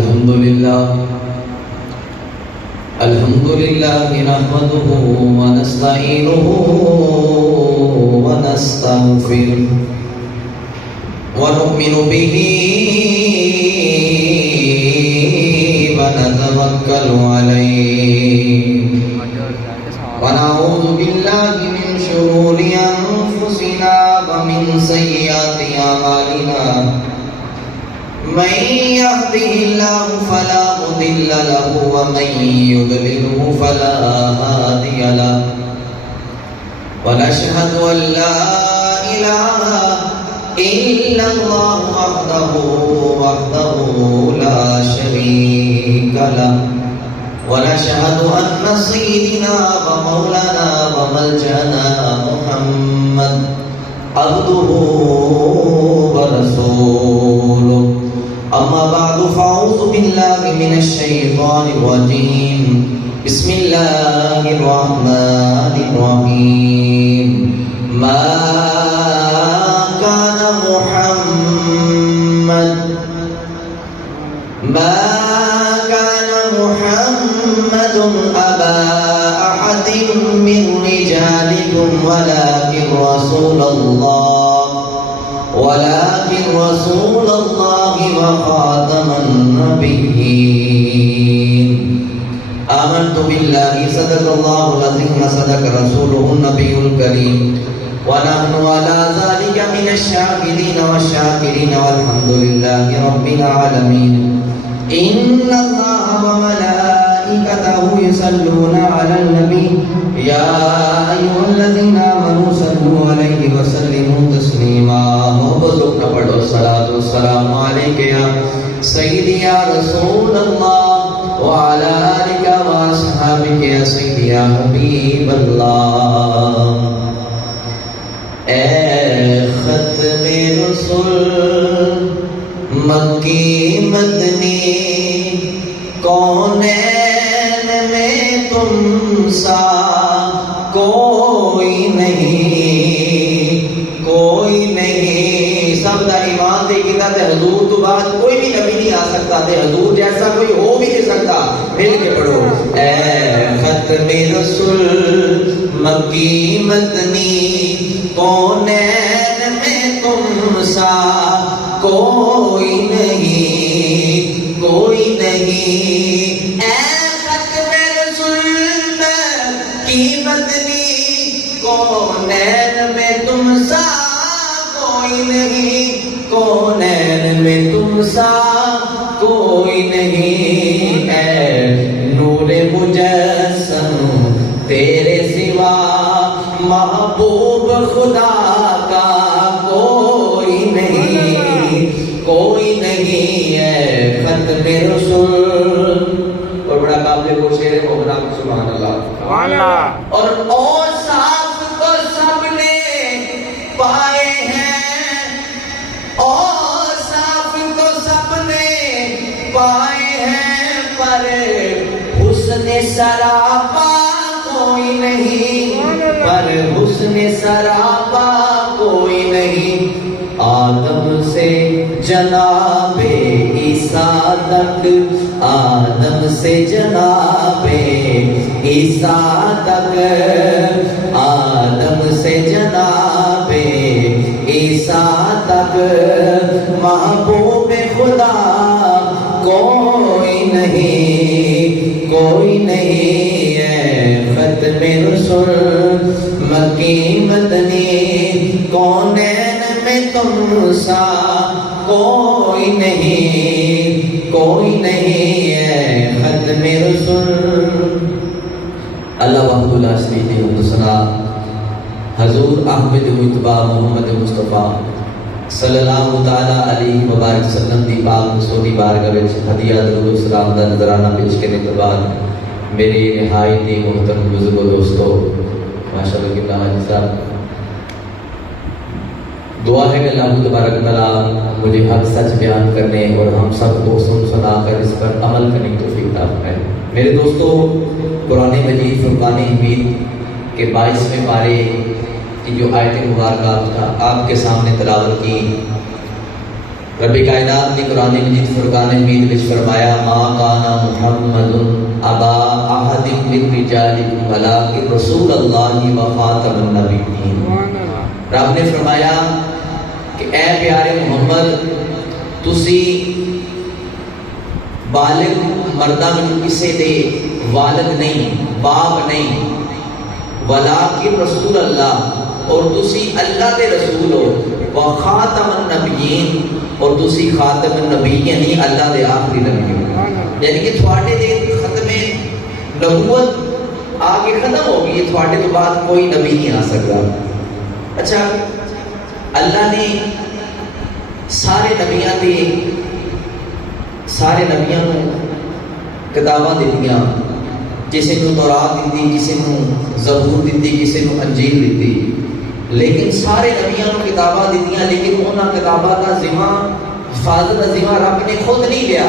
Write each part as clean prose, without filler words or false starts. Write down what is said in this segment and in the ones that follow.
الحمد لله نحمده ونستعينه ونستغفره ونؤمن به ونتوكل عليه ونعوذ بالله من شرور أنفسنا ومن سيئات أعمالنا من يهده الله فلا مضل له ومن يضلله فلا هادي له ونشهد أن لا إله إلا الله وحده لا شريك له ونشهد أن سيدنا ومولانا وملجأنا محمد عبده ورسوله أما بعد فأعوذ بالله من الشيطان الرجيم بسم الله الرحمن الرحيم ما كان محمد أبا أحد من رجالكم ولكن رسول الله وخاتم النبيين آمنت بالله صدق الله العظيم وصدق رسوله النبي الكريم ونحن على ذلك من الشاهدين والشاكرين والحمد لله رب العالمين إن الله وملائكته يصلون على النبي يا أيها الذين آمنوا صلوا عليه وسلموا تسليما وبارك پڑھو الصلاة والسلام عليك يا سيدي يا رسول الله وعلى آلك وأصحابك يا سيدي يا حبيب الله اے ختم رسول مکی مدنی کونین میں تم سا کوئی نہیں سب دا ایمان دے گی تے حضور تو بعد کوئی بھی نبی نہیں آ سکتا تے حضور جیسا کوئی ہو بھی نہیں سکتا مل کے پڑھو اے ختم رسول مکی مدنی کونین میں تم سا کوئی نہیں اے ختم رسول مکی مدنی کونین میں تم سا کوئی نہیں اے نور مجسم تیرے سوا محبوب خدا کا کوئی نہیں ہے ختم رسول اور بڑا قابل وہ شعر ہے مولانا سبحان اللہ اور اوصاف تو سب نے پائے ہیں اوصاف تو سب نے پائے ہیں پر حسن سراپا کوئی نہیں آدم سے جناب عیسیٰ تک محبوب خدا کوئی نہیں ہے ختم رسول مکی مدنی کونین میں تم سا کوئی نہیں ہے ختم رسول اللہ وحدہ لا شریک لہ حمدنا حضور احمد مجتبی محمد مصطفیٰ صلی اللہ تعالی علیہ وبارک وسلم دی پاک سونی بارگاہ وچ ہدیہ درود و سلام دا نذرانہ پیش کرنے کے بعد میرے نہایت ہی محترم بزرگوں دوستو ماشاءاللہ کہ حاجی صاحب دعا ہے کہ اللہ تبارک تعالیٰ مجھے حق سچ بیان کرنے اور ہم سب کو سنا کر اس پر عمل کرنے کی توفیق عطا فرمائے میرے دوستو قرآن مجید فرقان حمید کے 22ویں پارے کی جو آیت مبارکہ آپ کے سامنے تلاوت کی رب کائنات نے قرآن مجید فرقان حمید وچ فرمایا ما کان محمد ابا احد من رجالکم ولکن رسول اللہ و خاتم النبیین. رب نے فرمایا کہ اے پیارے محمد تسی بالغ مرداں میں کسے دے والد نہیں باپ نہیں ولکن رسول اللہ اور تسی اللہ دے رسول ہو و خاتم النبیین اور تسی خاتم النبی یعنی اللہ دے آخری نبی ہو. یعنی کہ تھوڑے دے ختم نبوت آگے ختم ہوگی یہ تھوڑے تو بعد کوئی نبی نہیں آ سکتا. اچھا اللہ نے سارے نبیاں کو کتاباں دیتیاں کسی کو تورات دیتی کسی کو زبور دیتی کسی کو انجیل دیتی لیکن سارے نبیاں کو کتاباں دیتیاں لیکن انہاں کتاباں کا ذمہ حفاظت کا ذمہ رب نے خود نہیں لیا.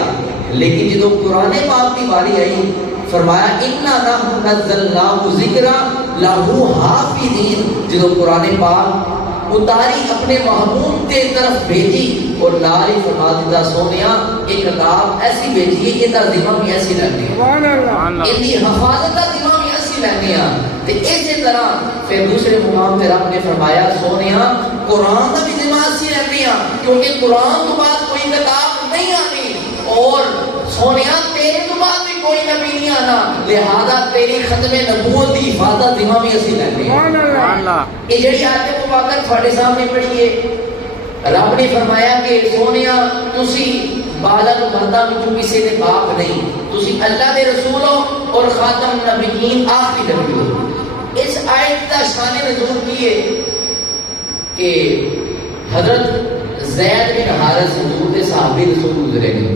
لیکن جدو قرآن پاک کی باری آئی فرمایا اِنَّا نَحْنُ نَزَّلْنَاهُ ذِكْرًا لَهُ حَافِظِينَ. جدو قرآن پاک اتاری اپنے محبوب کے طرف بھیجی اور ناری فرما دیتا سونیا ایک کتاب ایسی بھیجی ہے یہ دا ذمہ بھی ایسی لگنے ہیں یہ حفاظت کا ذمہ بھی ایسی لگنے ہیں. تو اسی طرح پھر دوسرے مقام پہ رب نے فرمایا سونیا قرآن کا بھی ذمہ ایسی لگنے ہیں کیونکہ قرآن تو بعد کوئی کتاب نہیں آنی اور سونیا تیرے تو بعد بھی کوئی نبی نہیں آنا لہذا تیری ختم نبوت کی حفاظت ذمہ بھی ایسی لگنے ہیں. یہ جڑی آیت مبارکہ تھوڑے سامنے پڑھی ہے رب نے فرمایا کہ سونیا تسی بالغ مرداں وچوں کسی نے باپ نہیں تسی اللہ دے رسول ہو اور خاتم النبیین آخری نبی ہو. اس آیت کا شان نزول کی ہے کہ حضرت زید بن حارث حضور دے صحابی رسول گزرے ہیں.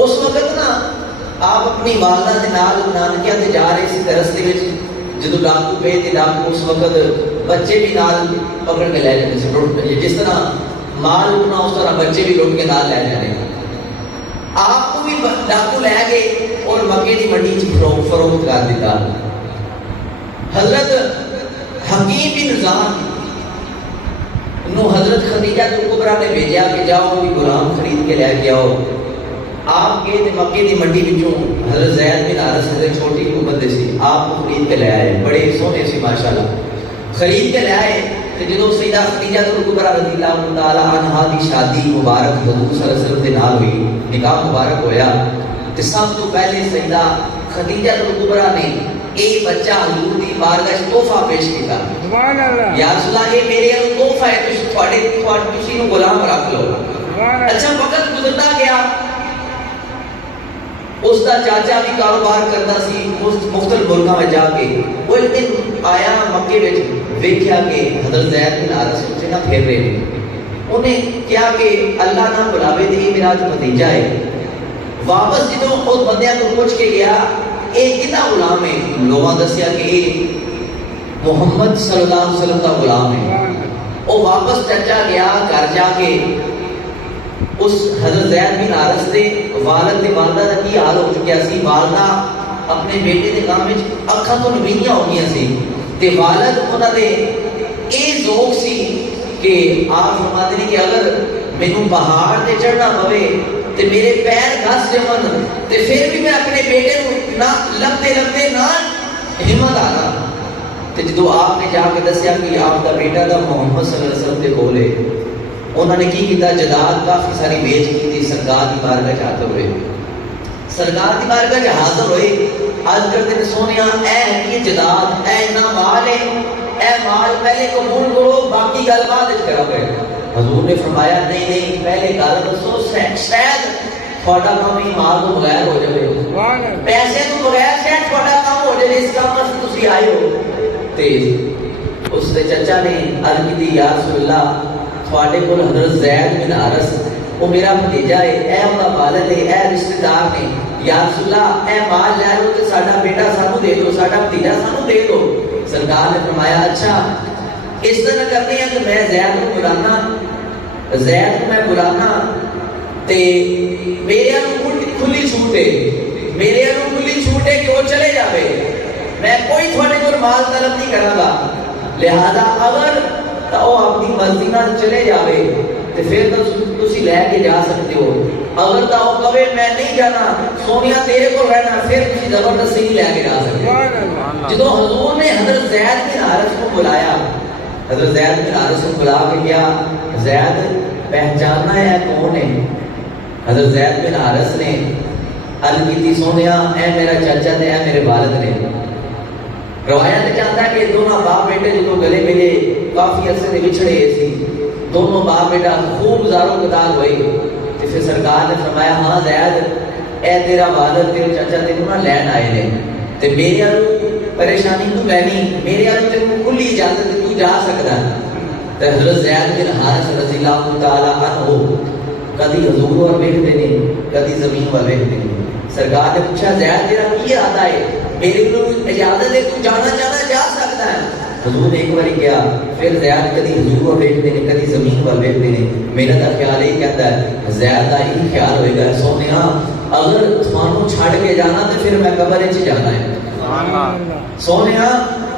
اس وقت نا آپ اپنی والدہ دے نال نانکیاں تے جا رہے سی رستے وچ جدو ڈاکو پہ تے ڈاکو اس وقت بچے بھی نال پکڑ کے لے جاتے سے لوٹ جس طرح مال لوٹنا اس طرح بچے بھی لوٹ کے نال لے جانے. آپ کو بھی ڈاکو لے گئے اور مکے دی منڈی چ فروخت کر دیتا. حضرت حکیم بن حزام نو حضرت خدیجہ کبریٰ نے بھیجا کہ جاؤ کوئی غلام خرید کے لے کے آؤ. آپ گئے تے مکے دی منڈی وچوں حضرت زید بن حارث حضرت چھوٹی کو بندے سی آپ کو خرید کے لے آئے بڑے سونے سی ماشاءاللہ خرید کے لے آئے. تے جدوں سیدہ خدیجہ کبریٰ رضی اللہ تعالی عنہا دی شادی مبارک حضور صلی اللہ علیہ وسلم دے نال ہوئی نکاح مبارک ہویا تے سب تو پہلے سیدہ خدیجہ کبریٰ نے اے بچہ حضور دی بارگاہ وچ تحفہ پیش کیتا. سبحان اللہ یا رسول اللہ اے میرے تحفہ ہے تسی نو غلام رکھ لو. اچھا وقت گزرتا گیا اس دا چاچا بھی کاروبار کرتا سی مختلف ملکاں میں جا کے وہ ایک دن آیا مکے وچ ویکھیا کہ حضرت زید بن حارث اسے نہ پھیر رہے ہیں. انہیں کیا کہ اللہ نہ بلاوے دے میرا جو بھتیجا ہے. واپس جدوں اس بندیاں کو پوچھ کے گیا اے کتا غلام ہے لوگاں دسیا کہ اے محمد صلی اللہ علیہ وسلم کا غلام ہے. وہ واپس چچا گیا گھر جا کے اس حضرت زید بن حارث دے والد دے والدہ دا کی حال ہو چکیا سی. والدہ اپنے بیٹے دے کام وچ اکھاں تو نبیاں ہو گئیاں سی تے والد انہاں دے اے ذوق سی کہ آپ فرماتے ہیں کہ اگر مینوں پہاڑ تے چڑھنا پوے تے میرے پیر گھس جمن تے پھر بھی میں اپنے بیٹے نوں نہ لبتے نہ ہمت آنا. تے جدوں آپ نے جا کے دسیا کہ آپ دا بیٹا دا محمد صلی اللہ علیہ وسلم دے کول ہے انہوں نے کی کیتا جداد کافی ساری بیچ کی تھی سرکار کی بارگاہ چاہتے ہوئے سرکار کی بارگاہ جہاں حاضر ہوئے آج کرتے ہیں سونیا اے یہ جداد اے اتنا مال ہے اے مال پہلے قبول کرو باقی گل بعد وچ کرو گے. حضور نے فرمایا نہیں پہلے گل دسو شاید تھوڑا کام ہی مال تو بغیر ہو جائے پیسے تو بغیر شاید تھوڑا کام ہو جائے اس کام سے تسی آئے ہو. تے اس دے چچا نے عرض کی یا رسول اللہ تھوڑے کول حضرت زید بن حارث وہ میرا بھتیجا ہے اے انہاں دا والد ہے اے رشتہ دار نے یا رسول اللہ اے مال لے لو تے ساڈا بیٹا سانو دے دو ساڈا بھتیجا سانو دے دو. سرکار نے فرمایا اچھا اس طرح کرتے ہیں کہ میں زید کو بلانا تے میرے انہوں کھلی چھوٹ ہے کہ وہ چلے جاوے میں کوئی تھوڑے کو مال طلب نہیں کرا گا لہذا اگر تو وہ اپنی مرضی نہ چلے جاوے تے پھر تسی لے کے جا سکتے ہو. اگر تا وہ کہے میں نہیں جانا سونیا تیرے کو رہنا پھر تسی زبردستی لے کے جا سکتے ہو. جدو حضور نے حضرت زید بن حارث کو بلایا, حضرت زید بن حارث کو بلا کے کیا زید پہچاننا ہے کون ہے؟ حضرت زید بن حارث نے عرض کی سونیا اے میرا چاچا تے اے میرے والد نے. روایت چاہتا ہے کہ دونوں باپ بیٹے جو گلے ملے کافی عرصے سے بچھڑے سی, دونوں باپ بیٹا خوب زاروں قتال ہوئی. تے پھر سرکار نے فرمایا ہاں زید اے تیرا والد تیرا چاچا تینوں نہ لین آئے نے تے میرے والوں پریشانی تو لینی, میرے والوں تینوں کھلی اجازت ہے تو جا سکتا ہے. تے حضرت زید بن حارث رضی اللہ تعالی عنہ کدی حضور اور ویکھدے نہیں کدی زمین وال ویکھدے نہیں. سرکار نے پوچھا زید تیرا کی ارادہ ہے؟ میرے کو اجازت ہے تو جانا چاہتا جا سکتا ہے. حضور نے ایک بار کیا پھر زید کدی حضور کو ویکھدے نہیں کدی زمین وال ویکھدے نہیں. میرا تو خیال یہ کہتا ہے زید کا یہ خیال ہوئے گا سونیا اگر تھانوں چھڑ کے جانا تو پھر میں قبر وچ جانا ہے. سونیا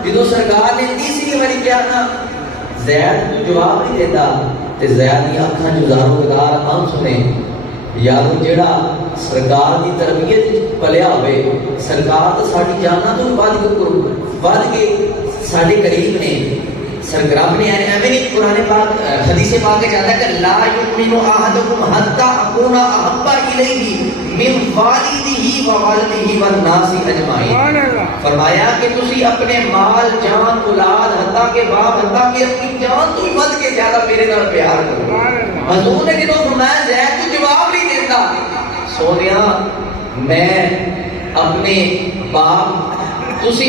جدو سرکار نے تیسری بار کیا نا زید جواب نہیں دیتا تے زید دی اکھاں جو زاروں قدار آن سنے یارو جیڑا سرکار دی تربیت پلیا ہوئے سرکار تو ساڑی جاننا تو ود کے ساڑے قریب نے. سرکرام نے ایمین قرآن پاک حدیث پاک چاہتا ہے کہ لا یؤمن احدکم حتی اکون احب الیہ من والدہ ووالدہ والناس اجمعین. فرمایا کہ تسی اپنے مال جان اولاد حتیٰ کہ باپ حتیٰ کہ اپنی جان تو ود کے زیادہ میرے نال پیار کرو. حضور نے جدو فرمایا زید تو جواب نہیں دیتا سونیا میں اپنے باپ تسی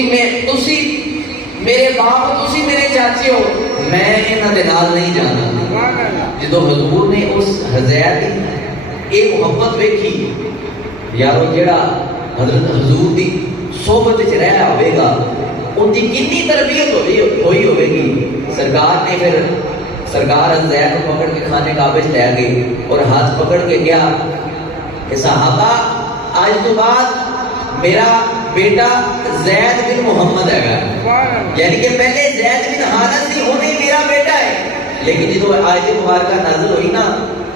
میرے باپ تسی میرے چاچے ہو میں انہاں دے نال نہیں جانا. جدو حضور نے اس زید دی ایک محبت ویکھی یارو جیڑا حضرت حضور دی صحبت وچ رہیا ہوئے گا ان کی کتنی تربیت ہوئی ہوئے گی. سرکار نے پھر سرکار زید کو پکڑ کے خانے کعبہ لے گئے اور ہاتھ پکڑ کے گیا کہ صحابہ آج تو بعد میرا بیٹا زید بن محمد ہے, یعنی کہ پہلے زید بن حارث تھی ہونے میرا بیٹا ہے. لیکن جدو آیت مبارکہ نازل ہوئی نا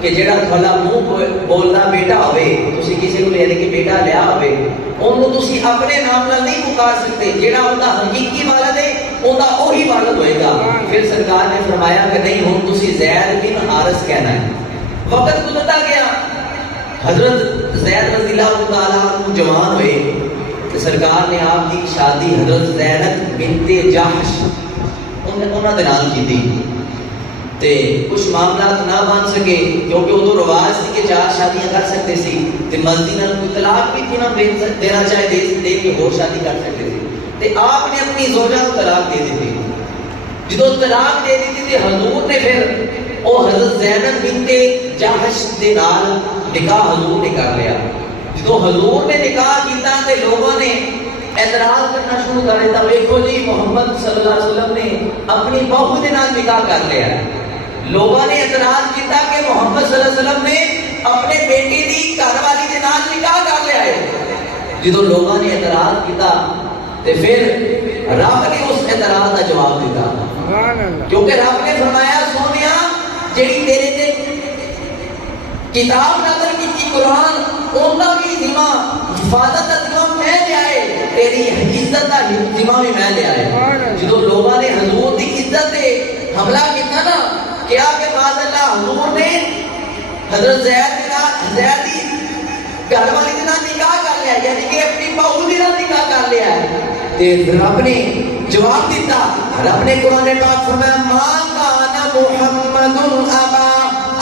کہ جڑا تھوڑا منہ بولنا بیٹا ہوئے تسی کسی کو یعنی کہ بیٹا لیا ہوئے انہوں تسی اپنے نام نال نہیں پکار سکتے, جڑا انہا حقیقی والد ہے انہا وہی والد ہوئے گا. پھر سرکار نے فرمایا کہ نہیں ہوں تسی زید بن حارث کہنا ہے. وقت گزرتا گیا حضرت زید رضی اللہ تعالیٰ عنہ جوان ہوئے کہ سرکار نے آپ کی شادی حضرت زینب بنت جحش انہوں نے نام کی تھی. تے کچھ معاملات نہ بن سکے کیونکہ وہ تو رواج تھی کہ 4 شادیاں کر سکتے سی تے مرضی نال کوئی طلاق بھی نہ دینا چاہے دے کے اور شادی کر سکتے تھے. تے آپ نے اپنی زوجہ کو طلاق دے دی تھی. جدو طلاق دے دی تھی حضور نے پھر او حضرت زینب بنت جحش دے نال نکاح حضور نے کر لیا. جدو حضور نے نکاح کیتا تے لوگوں نے اعتراض کرنا شروع کر دیا دیکھو جی محمد صلی اللہ علیہ وسلم نے اپنی بہو دے نال نکاح کر لیا. لوگوں نے اعتراض کیتا کہ محمد صلی اللہ علیہ وسلم نے اپنے بیٹی دی گھر والی دے نال نکاح کر لیا ہے. جدو لوگوں نے اعتراض کیتا تے پھر رب نے اس اعتراض کا جواب دیتا کیونکہ رب نے فرمایا سونیا جیڑی تیرے تے کتاب نازل کی قرآن انہاں بھی ذمہ حفاظت کا ذمہ میں لے آئے تیری عزت کا ذمہ بھی میں لے آئے. جدو لوگوں نے حضور دی عزت تے حملہ کیتا نا کیا کہ معاذ اللہ حضور نے حضرت زید دی گھر والی دے نال نکاح کر لیا یعنی کہ اپنی بہو دے نال نکاح کر لیا ہے. تے رب نے جواب دیتا. رب نے قرآن پاک فرمایا ما کان محمد ابا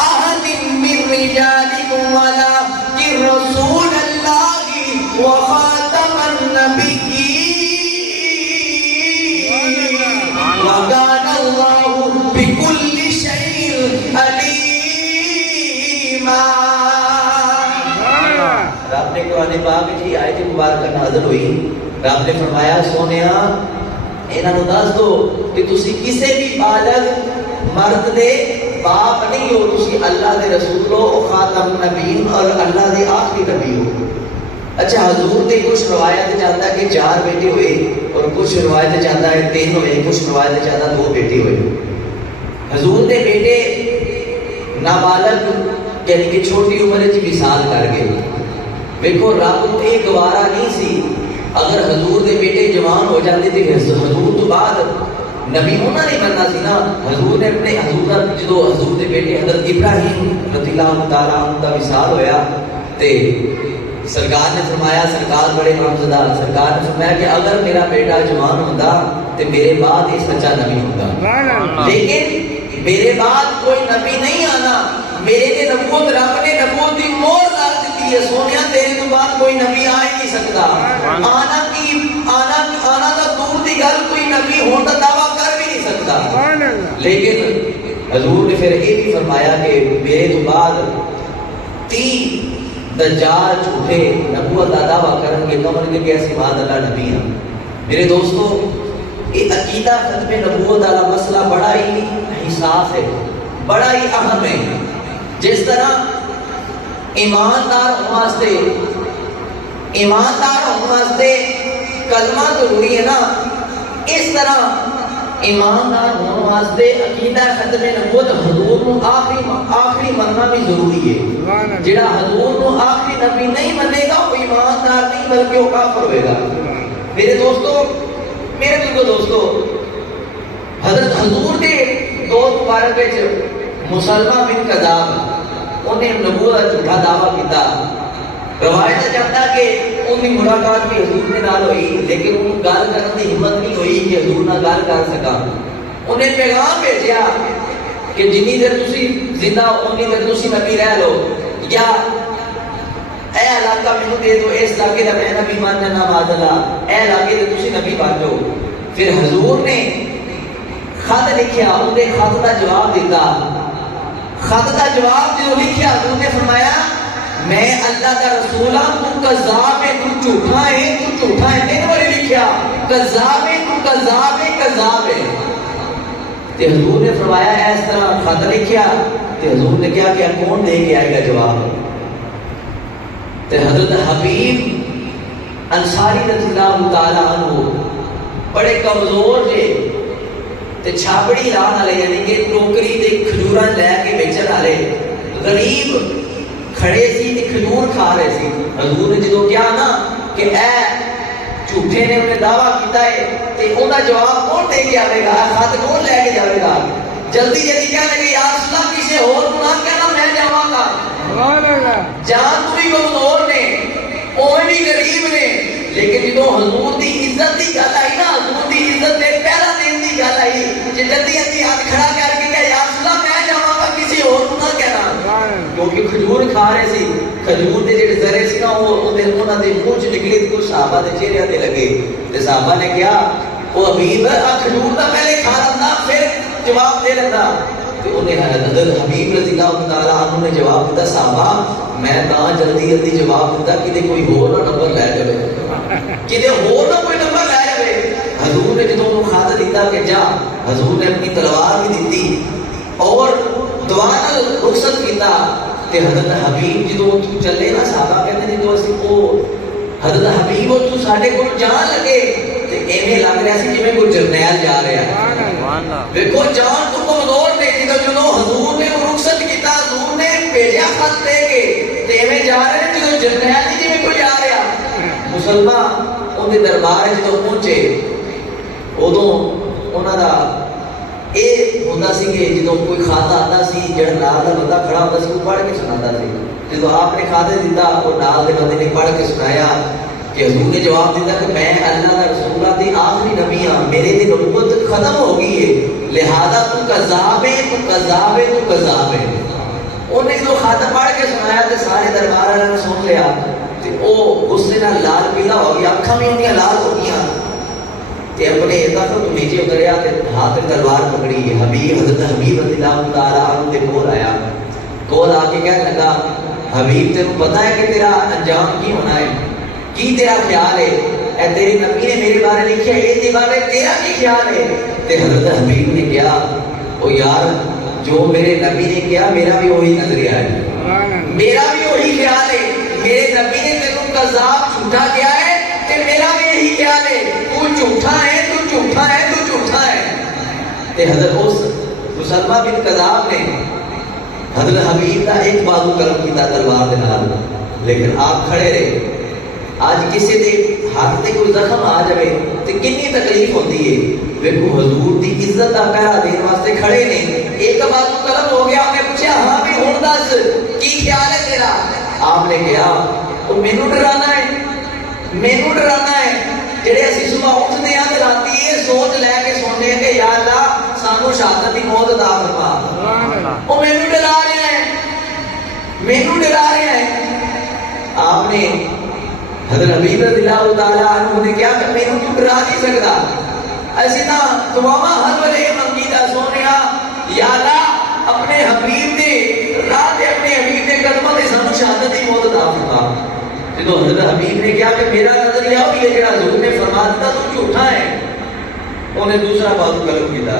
احد من رجالکم ولکن رسول اللہ وخاتم النبیین وکان اللہ بکل شیء علیما. رب نے قرآن پاک کی آیت مبارکہ نازل ہوئی. رب نے فرمایا سونیا انہاں نوں دس دو کہ تسی کسے بھی بالغ مرد دے باپ نہیں ہو, تسی اللہ دے رسول ہو خاتم نبیین اور اللہ دے آخری نبی ہو. اچھا حضور دے کچھ روایت چاہتا ہے کہ 4 بیٹے ہوئے اور کچھ روایت چاہتا ہے 3 ہوئے, کچھ روایت چاہتا 2 بیٹے ہوئے. حضور دے بیٹے نابالغ یعنی کہ چھوٹی عمر چ وصال کر گئے. دیکھو رب کو یہ گوارا نہیں سی اگر حضور دے بیٹے جوان ہو جاتے تھے. حضور تو بعد نبی انہوں نے بننا سی نا. حضور نے اپنے جدو حضور دے بیٹے حضرت ابراہیم رضی اللہ تعالیٰ عنہ کا وصال ہویا تے سرکار نے فرمایا, سرکار بڑے معجزہ, سرکار نے فرمایا کہ اگر میرا بیٹا جوان ہوتا تے میرے بعد یہ سچا نبی ہوتا, لیکن میرے بعد کوئی نبی نہیں آنا. میرے نے نبوت, رب نے نبوت کی مہر لا دیتی ہے. سونیا تیرے تو بعد کوئی نبی آ ہی نہیں سکتا. آنا تو دور کی گل, کوئی نبی ہونے کا دعویٰ کر بھی نہیں سکتا. لیکن حضور نے پھر یہ بھی فرمایا کہ میرے تو بعد 30 دجال جھوٹے نبوت کا دعویٰ کریں گے, کمن کے ایسی بات اللہ نبی ہیں. میرے دوستو, یہ عقیدہ ختم نبوت والا مسئلہ بڑا ہی حساس ہے, بڑا ہی اہم ہے. جس طرح ایماندار ہونے واسطے کلمہ ضروری ہے نا, اس طرح ایماندار ہونے واسطے عقیدہ ختم نبوت حضور کو آخری مننا بھی ضروری ہے. جڑا حضور کو آخری نبی نہیں منے گا وہ ایماندار نہیں بلکہ وہ کافر ہوئے گا. میرے دوستو, میرے دوستو, حضرت حضور کے دو مبارک مسلمہ بن کذاب انہیں نبوت جھوٹا دعویٰ کیتا. روایت جاتا کہ ان کی ملاقات بھی حضور کے نال ہوئی, لیکن ان گل کرنے کی ہمت نہیں ہوئی کہ حضور نال گل کر سکا. انہیں پیغام بھیجیا کہ جنی دیر تسی زندہ انی دیر تسی نبی رہ لو, یا اے علاقہ مینوں دے دو, اس علاقے دا میں نبی بن جانا معاذ اللہ, اے علاقے دے تسی نبی بن جاؤ. پھر حضور نے خط لکھیا, انہیں خط کا جواب دیتا. خط کا جواب جو لکھیا حضور نے فرمایا میں اللہ کا رسول ہوں, تو کذاب ہے, تو جھوٹا ہے, تو جھوٹا ہے. 3 بار لکھیا کذاب ہے, تو کذاب ہے, کذاب ہے. تے حضور نے فرمایا اس طرح خط لکھیا. تے حضور نے کہا کہ کون دے کے آئے گا جواب. تے حضرت حبیب انصاری رضی اللہ تعالیٰ عنہ بڑے کمزور تھے تے چھاپڑی ران والے, یعنی کہ ٹوکری تے کھجوراں لے کے بیچن والے غریب کھڑے سی تے کھجور کھا رہے سی. حضور نے جدوں کہا نا کہ اے جھوٹے نے انہیں دعویٰ کیتا ہے تے انہاں دا جواب کون دے کے آئے گا, خط کون لے کے جائے گا. جلدی کہنے لگے یا رسول اللہ کسی اور کو نہ کہنا, میں جاواں گا. جان تو بھی کمزور نے, اوہ بھی غریب نے, لیکن جدوں حضور دی عزت دی گل آئی نا, حضور دی عزت دے پہلا دین دی گل آئی, جے جلدی ہاتھ کھڑا کر کے کہا یا رسول اللہ میں جاواں گا, کسی اور کو نہ کہنا. کیونکہ کھجور کھا رہے سی, کھجور دے جڑے ذرے سی نا وہ انہاں دے منہ چ نکلے تے کچھ صحابہ دے چہرے تے لگے. تے صحابہ نے کہا او حبیب کھجور دا پہلے کھا لیندا پھر جواب دے لیندا. تے انہیں حضرت حبیب رضی اللہ تعالیٰ عنہ نے جواب دیتا, صحابہ میں تاں جلدی جواب دیتا کہ کوئی ہور نہ نمبر لے جائے, کہ ہور نہ کوئی نمبر لے جائے. حضور نے جدوں خط دیتا کہ جا, حضور نے اپنی تلوار بھی دیتی اور دعا نال رخصت کیتا. کہ حضرت حبیب جدوں چلے نا, صحابہ کہتے ہیں جدوں اسی او حضرت حبیب او تو ساڈے کول جان لگے تے ایویں لگ رہا سی جویں کوئی جرنیل جا رہا ہے. دیکھو جان تو کمزور نے, جدوں حضور نے رخصت کیتا, حضور نے بھیجا خط دے کے تے ایویں جا رہے ہیں جدوں جرنیل نہیں جویں کوئی جا رہا. مسلمان ان دے دربار جدوں پہنچے ادوں انہاں دا یہ ہوتا سی کہ جدو کوئی کھاتا آتا سی, جڑا نال دا بندہ کھڑا ہوتا سی وہ پڑھ کے سناتا سی. جدو آپ نے کھاتے دیتا اور نال دے بندے نے پڑھ کے سنایا کہ حضور نے جواب دیتا کہ میں اللہ کا رسول دی آخری نبی ہاں, میرے دی نبوت ختم ہو گئی ہے, لہذا تو کذاب ہے, تو کذاب ہے, تو کذاب ہے. انہیں جدو خط پڑھ کے سنایا تو سارے دربار والوں نے سن لیا تے او غصے نال لال پیلا ہو گیا, اکھاں بھی انہاں لال ہو گیا. تے اپنے ادھر تو نیچے اتریا تے ہاتھ تلوار پکڑی. حبیب حضرت حبیب رضی اللہ تعالیٰ عنہ دے کول آیا, کول آ کے کہنے لگا حبیب تیرے پتہ ہے کہ تیرا انجام کی ہونا ہے, کی تیرا خیال ہے, اے تیری نبی نے میرے بارے لکھا ہے, یہ بارے تیرا کی خیال ہے. تے حضرت حبیب نے کہا او یار جو میرے نبی نے کیا میرا بھی وہی نظریہ ہے, میرا بھی وہی خیال ہے. میرے نبی نے تینوں کذاب جھوٹا کیا ہے تے میرا بھی یہی خیال ہے, تو جھوٹا ہے, تو جھوٹا ہے, تو جھوٹا ہے. تے حضرت اس مسلمہ بن کذاب نے حضرت حبیب کا ایک بازو قلم کیتا تلوار دے نال، لیکن آپ کھڑے رہے۔ آج کسی دے ہاتھ تے کوئی زخم آ جائے تے کنی تکلیف ہوتی ہے، ویکھو حضور دی عزت دا پہرا دین واسطے کھڑے نے، ایک بازو قلم ہو گیا، انہیں پوچھا ہاں بھی ہن دس کی خیال ہے تیرا؟ آپ نے کہا تو مینوں ڈرانا ہے، مینوں ڈرانا ہے، جڑے اسی صبح اٹھتے ہیں تے راتی یہ سوچ لے کے سونے کہ یا اللہ سانو شہادت دی موت عطا فرما، وہ مینوں ڈرا رہا ہے، مینوں ڈرا رہا ہے۔ آپ نے حضرت حبیب رضی اللہ تعالیٰ عنہ نے کیا کہ مینوں تو ڈرا نہیں سکتا، ایسی نہ دعاواں ہر ویلے منگیدا سونیا یا اللہ اپنے حبیب دے راہ تے اپنے حبیب دے قدماں تے سانو شہادت دی موت عطا فرما۔ جدو حضرت حبیب نے کیا کہ میرا نظریہ ہوئی ہے جڑا حضور نے فرما دیتا تو جھوٹا ہے، انہیں دوسرا بازو قلم کیتا۔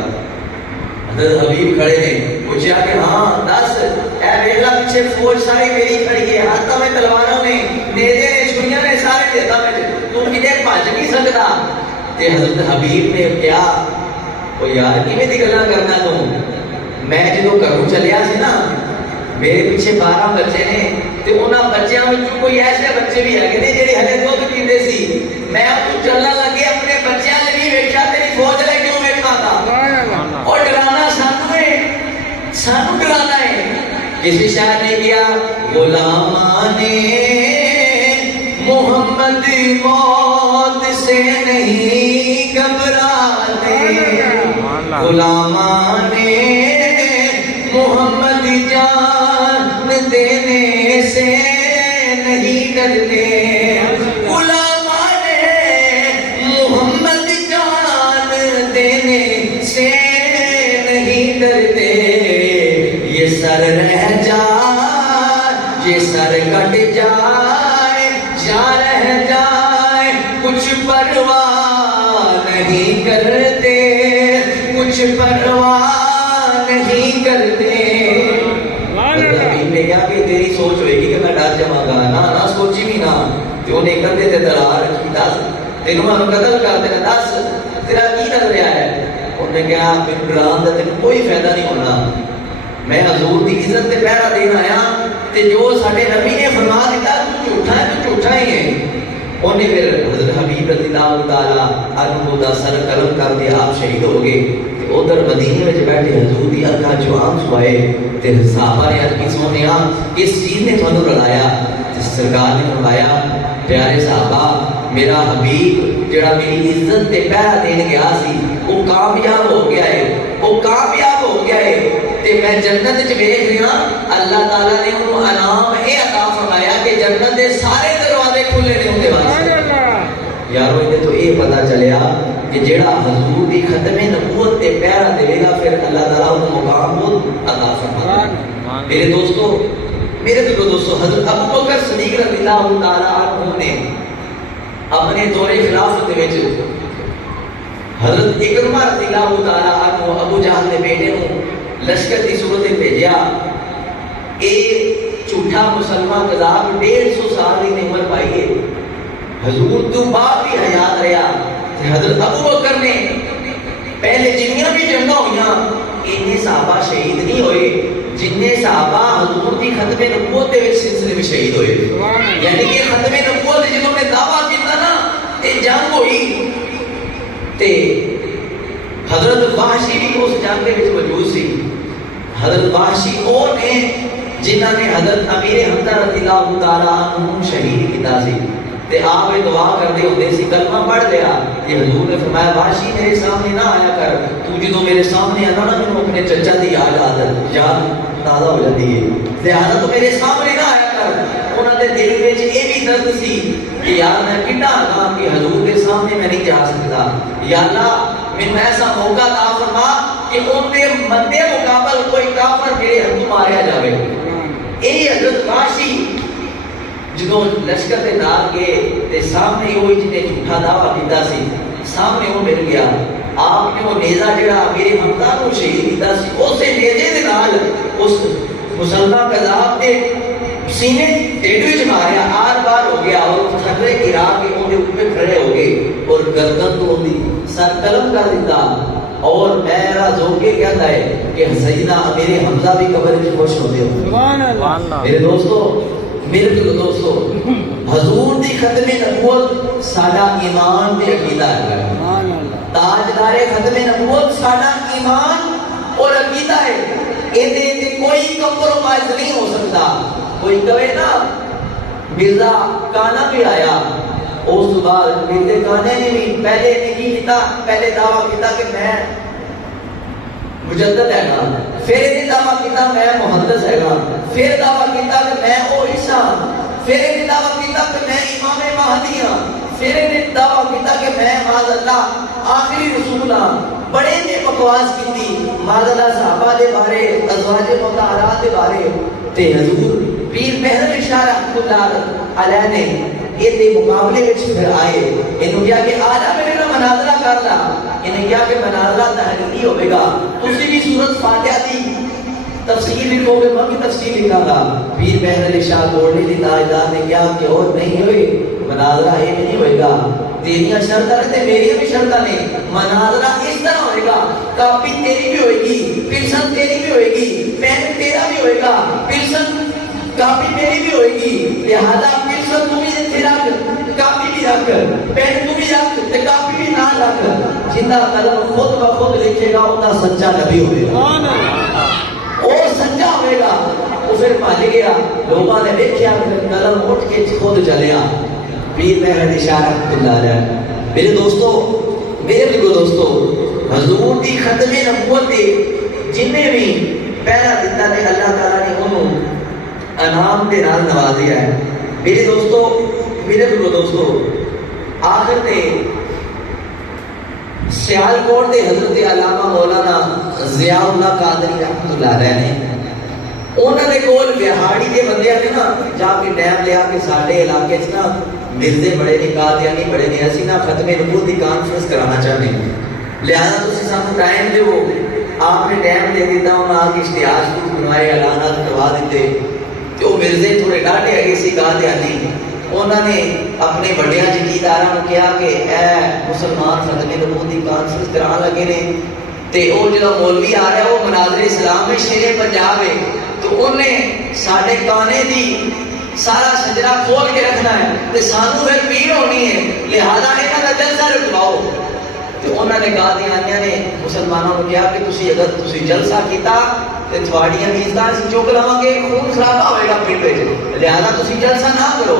حضرت حبیب کھڑے نے پوچھا کہ ہاں دس اے ویلا پیچھے فوج ساری میری کھڑی ہے، ہاتھوں میں تلواروں نے، نیزے نے، چھریاں نے، سارے دیتا میں تم کدے بھج نہیں سکتا۔ تے حضرت حبیب نے کیا او یار کیویں دی گلاں کرنا تو، میں جدو گھروں چلیا سی نا میرے پیچھے 12 بچے نے تے انہاں بچیاں وچوں کوئی ایسے بچے بھی ہے کہ جڑے ہلے دودھ پیندے سی، میں تو چلنا لگے اپنے بچیاں نے نہیں ویکھیا تیری فوج لے کیوں ویکھا تھا، اور ڈرانا سانو ہے، سانو ڈرانا ہے۔ کسی شاعر نے کیا غلامان محمد موت سے نہیں گھبراتے، غلامان محمد جان دینے سے نہیں ڈرتے، غلامان محمد جان دینے سے نہیں ڈرتے، یہ سر رہ جائے، یہ سر کٹ جائے، جا رہ جائے، کچھ پرواہ نہیں کرتے، کچھ پرواہ نہیں کرتے۔ حبیب نے کہا کہ تیری سوچ ہوئے گی کہ میں ڈر جاواں گا، نہ سوچی بھی نہ، تے انہیں کندھے تے تلوار رکھی، دس تینوں میں قتل کر دینا، دس تیرا کی نظریہ ہے؟ انہوں نے کہا میرے ڈران دا تینوں کوئی فائدہ نہیں ہونا، میں حضور دی عزت تے پہرا دین آیا، تے جو ساڈے نبی نے فرما دیتا تو جھوٹا ہے تو جھوٹا ہی ہے۔ انہیں پھر حضرت حبیب رضی اللہ تعالیٰ عنہ دا سر قلم کر دیا، آپ شہید ہو گئے۔ ادھر مدینے میں بیٹھے حضور دی اکھاں چوں آنسو آئے تے صحابہ نے عرض کی سونیا اس چیز نے تھانوں رلایا؟ تے سرکار نے فرمایا پیارے صحابہ میرا حبیب جڑا میری عزت تے پہرا دین گیا سی وہ کامیاب ہو گیا ہے، وہ کامیاب ہو گیا ہے، تے میں جنت وچ ویکھ رہا اللہ تعالیٰ نے انہوں انعام اے عطا فرمایا کہ جنت دے سارے دروازے کھلے نے اون دے واسطے۔ یارو انہیں تو یہ پتا چلیا کہ جیڑا حضور دی ختم نبوت تے پہرا دے گا پھر اللہ تعالیٰ انہوں مقام بہت عطا فرمایا۔ میرے دوستو، میرے دوستو، حضرت ابو بکر صدیق رضی اللہ تعالیٰ عنہ نے اپنے دور خلافت وچ حضرت اکرمہ رضی اللہ تعالیٰ عنہ ابو جہل دے بیٹے نوں لشکر کی صورت بھیجیا، اے جھوٹا مسلمان کذاب 150 سال کی عمر پائی ہے، حضور تو بعد بھی حیات رہا۔ حضرت ابو بکر نے پہلے جنیاں بھی جنگاں ہوئیاں انہیں صحابہ شہید نہیں ہوئے جنہیں صحابہ حضور کی ختم نبوت کے سلسلے میں شہید ہوئے، یعنی کہ ختم نبوت جنہوں نے دعویٰ کیا نا یہ جنگ ہوئی تے حضرت وحشی بھی اس جنگ کے موجود سی۔ حضرت وحشی وہ نے جنہوں نے حضرت امیر حمزہ رضی اللہ تعالیٰ عنہ شہید کیتا سی، تے آپ یہ دعا کرتے ہوتے سی کلمہ پڑھ لیا، یہ حضور نے فرمایا وحشی میرے سامنے نہ آیا کر، تو جدو میرے سامنے آنا نا میں اپنے چچا دی یاد تازہ ہو جاتی ہے، لہٰذا تو میرے سامنے نہ آیا کر۔ انہوں نے دل میں یہ بھی درد سی کہ یار میں کڈا ہاں کہ حضور کے سامنے میں نہیں جا سکتا، یا اللہ میں ایسا موقع عطا فرما کہ ان کے مدے مقابل کوئی کافر میرے ہاتھوں ماریا جاوے۔ یہ حضرت وحشی جدو لشکر کے نال گئے تے سامنے ہوئی جنہیں جھوٹا دعویٰ کیتا سی سامنے وہ مل گیا، آپ نے وہ نیزہ جڑا میرے حمزہ کو شہید کیتا سی اسے نیزے دے نال اس مسلمان کذاب کے سینے ڈیڈ وچ ماریا، آر بار ہو گیا اور خطرے گرا کے اون دے اوپر کھڑے ہو گئے اور گردن تو اون دی سر قلم کر دیتا۔ اور میرا ذوقے کہتا ہے کہ سیدنا امیر حمزہ بھی قبر میں خوش ہوتے ہو. سبحان اللہ. میرے دوستو، میرے دوستو، حضور دی ختم نبوت ساڈا ایمان تے عقیدہ ہے. سبحان اللہ. تاجدار ختم نبوت ساڈا ایمان اور عقیدہ ہے. ایدے تے کوئی کمپرومائز نہیں ہو سکتا. کوئی کہے نا مرزا کانا بھی آیا، اس تو بعد مرزے کانے نے بھی پہلے نے کی کیتا، پہلے دعویٰ کیتا کہ میں مجدد ہے گا، پھر یہ دعویٰ کیتا میں محدث ہے گا، پھر دعویٰ کیتا کہ میں او عیسیٰ، پھر یہ دعویٰ کیتا کہ میں امام مہدی ہاں، پھر یہ دعویٰ کیتا کہ میں معاذ اللہ آخری رسول ہاں. بڑے نے بکواس کی معاذ اللہ صحابہ دے بارے، ازواج مطہرات دے بارے. تے حضور پیر مہر شاہ رحمۃ اللہ علیہ نے یہ مقابلے میں پھر آئے. انہوں کیا کہ آجا میرے نہ مناظرہ کر لا. انہیں کیا کہ مناظرہ تحریری ہوئے گا. تسی بھی سورت فاتحہ دی تفسیر لکھو گے، میں بھی تفسیر لکھا گا. پیر مہر شاہ توڑنے دی تاجدار نے کیا کہ اور نہیں ہوئے مناظرہ یہ نہیں ہوئے گا. تیریاں شرطہ نے تے میری بھی شرطہ نے. مناظرہ اس طرح ہوئے گا، کاپی تیری بھی ہوئے گی، پرسن تیری بھی ہوئے گی، پین تیرا بھی ہوئے گا، پرسن کاپی میری بھی ہوئے گی. لہذا پرسن تو بھی تیرا کاپی بھی رکھ، پین تو بھی رکھ، تے کاپی بھی نہ رکھ. جنہ قلم خود بخود لکھے گا اتنا سچا نبی ہوئے گا، اور سچا ہوئے گا. وہ پھر بھج گیا، لوگوں نے دیکھا قلم اٹھ کے خود چلیا. پیر مہر شاہ رحمۃ اللہ علیہ. میرے دوستو، میرے دوستو، حضور دی ختم نبوت دے جنہیں بھی پہلا دیتا ہے اللہ تعالیٰ نے انہوں انعام دے نال نوازیا ہے. میرے دوستو، میرے دوستو، آخر تے سیالکوٹ دے حضرت علامہ مولانا ضیاء اللہ قادری رحمۃ اللہ علیہ نے انہوں نے کول بہاڑی کے بندے آتے نا جا کے ٹائم لیا کہ سارے علاقے نا مرزے بڑے نے، قادیانی بڑے نے، اسی نا ختم نبوت کی کانفرنس کرانا چاہتے ہیں. لہذا تسی سانو ٹائم دیو. آپ نے ٹائم دے دیتا، انہوں نے اشتہار شروع بنوائے، اعلانات کروا دیتے. تو وہ مرزے تھوڑے ڈاٹے آگے سی قادیانی. انہوں نے اپنے بڑے جگیداراں کو کہا کہ اے مسلمان ختم نبوت کی کانفرنس کران لگے نے، تے او جڑا مولوی آ رہا ہے وہ مناظر اسلام میں شیر پنجاب ہے، تو انہیں ساڈے کانے دی سارا شجرا کھول کے رکھنا ہے تے سانو پھر پیر ہونی ہے. لہذا انہاں دا جلسہ رکھواؤ. تے انہوں نے قادیانیاں نے مسلمانوں کو کہا کہ تسی اگر تسی جلسہ کیتا تے تھوڑیاں عزتاں اسی چوک لواں گے، خون خرابہ ہوئے گا پنڈ وچ. لہذا تسی جلسہ نہ کرو.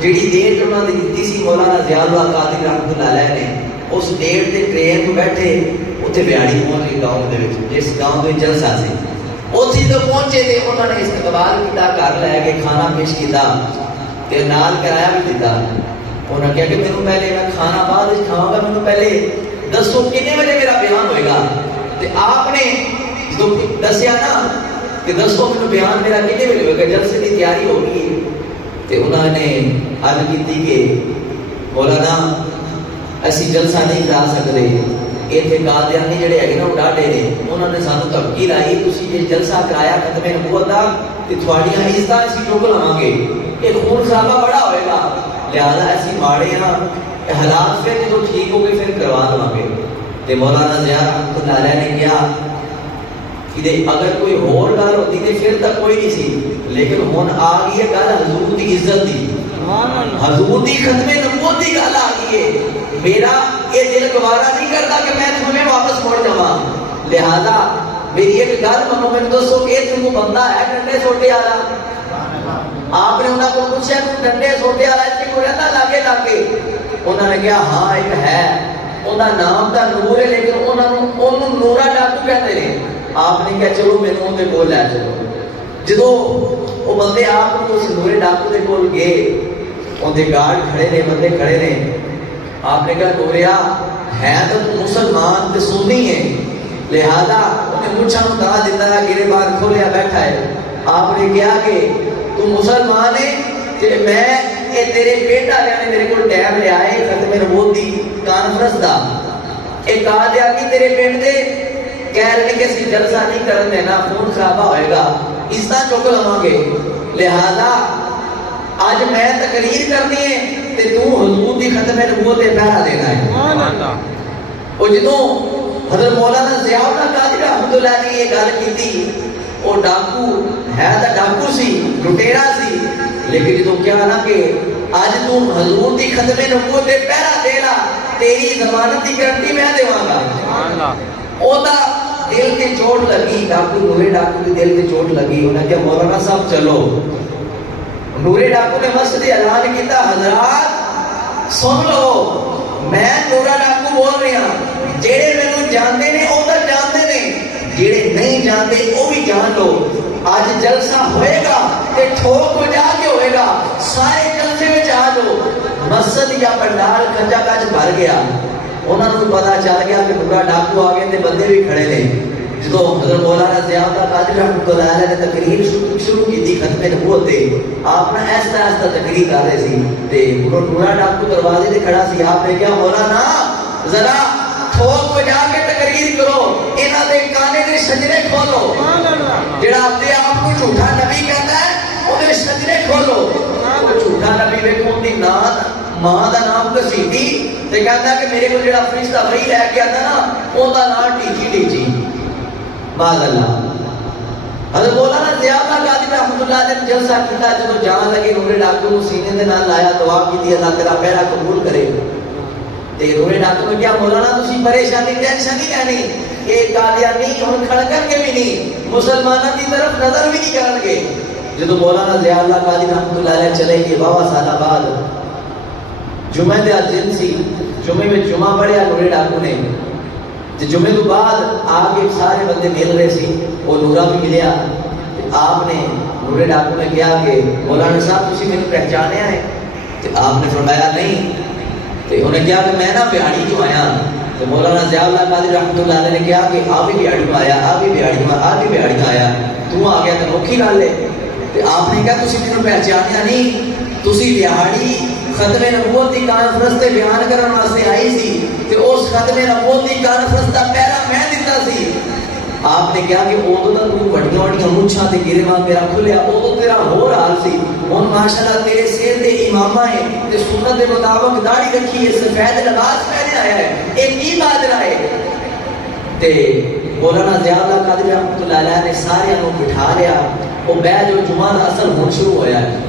جڑی ڈیٹ انہوں نے دتی سی مولانا ضیاء اللہ قادری رحمۃ اللہ علیہ نے، اس ڈیٹ تے ٹرین تو بیٹھے اتنے بیاڑی پہنچ گئی گاؤں دے وچ، جس گاؤں دے جلسہ سی. اتنے تو پہنچے تے انہوں نے استقبال کیتا، گھر لے کے کھانا پیش کیتا تے نال کرایہ بھی دیتا. انہوں نے کہا کہ مینوں پہلے میں کھانا بعد وچ کھاواں گا، مینوں پہلے دسو کتنے بجے میرا بیان ہوئے گا. تے آپ نے جو دسیا نا کہ دسو مینوں بیان میرا کتنے بجے ہوئے گا، جلسے کی تیاری ہو گئی. تے انہوں نے عرض کی کہ مولانا اسی جلسہ نہیں کرا سکتے، اتنے قادیانی جڑے ہے نا وہ ڈاڈے نے، انہوں نے سانو دھمکی لائی تسی یہ جلسہ کرایا ختم نبوت دا تے تھوڑیاں عزتاں اسی چک لواں گے، یہ خون خرابہ بڑا ہوئے گا. لہذا اسی ماڑے ہاں حالات پھر جو ٹھیک ہو گئے پھر کروا دواں گے. تے مولانا ضیاء رحمۃ اللہ علیہ نے کہا کہ اگر کوئی اور گل ہوتی تے پھر تک کوئی نہیں سی، لیکن ہن آ گئی ہے گل حضور دی عزت دی، حضور دی ختم نبوت دی گل آ گئی ہے. میرا یہ دل گوارا نہیں کرتا کہ میں تمہیں واپس مڑ جاواں. لہذا میری ایک گل منو، میں دسو کہ تم بندہ ہے ڈنڈے سوٹے والا؟ آپ نے انہوں کو پوچھا کہ ڈنڈے سوٹے والا اتنے کوئی رہتا لاگے لاگے؟ انہوں نے کہا ہاں ایک ہے، انہوں نام دا نور ہے لیکن انہوں نورا ڈاکو کہتے ہیں. آپ نے کہا چلو مینوں اندر کول لے چلو. جدو وہ بندے آپ اس نورے ڈاکو دے کول گئے، اندر گارڈ کھڑے نے، بندے کھڑے نے. آپ نے کہا نوریا ہے تو مسلمان تے سنی ہے، لہذا انہیں مچھا متا دیتا ہے، گرے بار کھولیا بیٹھا ہے. آپ نے کہا کہ تو مسلمان ہے تے میں یہ تیرے بیٹا نے میرے کو ٹائم لے آئے ختم نبوت دی کانفرنس دا، ایک آ دیا کہ تیرے پنڈ دے کہہ رہے کہ اسی جلسہ نہیں کرن دینا، خون خرابہ ہوئے گا، اس طرح چک لواں گے. لہذا آج میں تقریر کرنی ہے تے تو حضور دی ختم نبوت تے پہرا دینا ہے. وہ جدوں حضرت مولانا ضیاء اللہ قادری رحمۃ اللہ نے یہ گل کی، وہ ڈاکو ہے تو ڈاکو سی، لٹیرا سی، لیکن جدو کیا نا کہ اج تو حضور دی ختم نبوت دے پہرا دے لا، تیری ضمانت دی گارنٹی میں دیواں گا۔ او دا دل تے چوٹ لگی، ڈاکو نورے ڈاکو دے دل تے چوٹ لگی، انہاں کہا مولانا صاحب چلو۔ نورے ڈاکو نے مسجد اعلان کیتا، حضرات سن لو میں نورا ڈاکو بول رہا ہوں، جڑے مینوں جاندے نے او تا جاندے نے، جڑے نہیں جانتے وہ بھی جان لو، آج جلسہ ہوئے گا تے ٹھوک ہو جا کے ہوئے گا، سارے جلسے میں آ جاؤ۔ مسجد یا پنڈال کچا کچ بھر گیا، انہوں نے پتا چل گیا کہ نورا ڈاکو آ گئے تے بندے بھی کھڑے نے۔ جدو حضرت مولانا ضیاء اللہ قادری رحمۃ اللہ علیہ نے تقریر شروع کی تھی ختم نبوت تے، آپ نے ایسا ایسا تقریر کر رہے سی تے نورا ڈاکو دروازے تے کھڑا سی، آپ نے کہا مولانا ذرا ٹھوک ہو جا کے تقریر کرو، انہاں دے کانے دے شجرے کھولو، جڑا اپنے آپ کو جھوٹا نبی کہتا ہے وہ دے شجرے کھولو۔ وہ جھوٹا نبی ویکھو دی ماں دا نام گھسیٹی تے کہتا ہے کہ میرے کو جڑا فرشتہ وہی لے کے آتا نا اوندا نام ٹیچی ٹیچی، معاذ اللہ۔ حضرت مولانا ضیاء اللہ قادری رحمۃ اللہ علیہ نے جلسہ کیتا، جدوں جان لگے نورے ڈاکو نوں سینے دے نال لایا، دعا کیتی اللہ تیرا پہرا قبول کرے۔ تے نورے ڈاکو نے کیا مولانا تسی پریشانی ٹینشن نہیں لینی، یہ قادیانی ہن کھڑکن کے بھی نہیں، مسلمانوں کی طرف نظر بھی نہیں کرن گے۔ جدوں مولانا ضیاء اللہ قادری رحمۃ اللہ علیہ چلے گئے واہ سالہ بعد، جمعہ دے دن سی، جمعے میں جمعہ پڑھیا نورے ڈاکو نے، جمعے تو بعد آگے سارے بندے مل رہے سی، وہ نورا بھی ملیا، آپ نے نورے ڈاکو نے کہا کہ مولانا صاحب تسی مینوں پہچانیا ہے؟ تو آپ نے فرمایا نہیں، تو انہوں نے کہا کہ میں نا بہاڑی تو آیا۔ تو مولانا ضیاء اللہ قادری رحمۃ اللہ علیہ نے کہا کہ آپ بھی بہاڑی میں آیا، آپ بھی بہاڑی میں، آپ بھی بہاڑی میں آیا، تو آ گیا تو نوکھی گل ہے۔ تو آپ نے کہا تسی مینوں پہچانیا نہیں، تسی بہاڑی ختم نبوت کی کانفرنس تے بیان کرن واسطے آئی سی، تے اس ختم نبوت کی کانفرنس دا پہرا میں دیتا سی۔ آپ نے کہا کہ ادو تو تو وڈیاں وڈیاں مچھاں تے گرما تیرا کھلیا، ادو تیرا ہور حال سی، ہن ماشاءاللہ تیرے سر تے امامہ ہے تے سنت دے مطابق داڑھی رکھی ہے، سفید لباس پہنے آیا ہے، اے کی ماجرا ہے؟ تے مولانا ضیاء اللہ قادری رحمۃ اللہ علیہ نے سارے نوں بٹھا لیا، او بیٹھ جو جمعہ دا اصل ہن شروع ہویا ہے،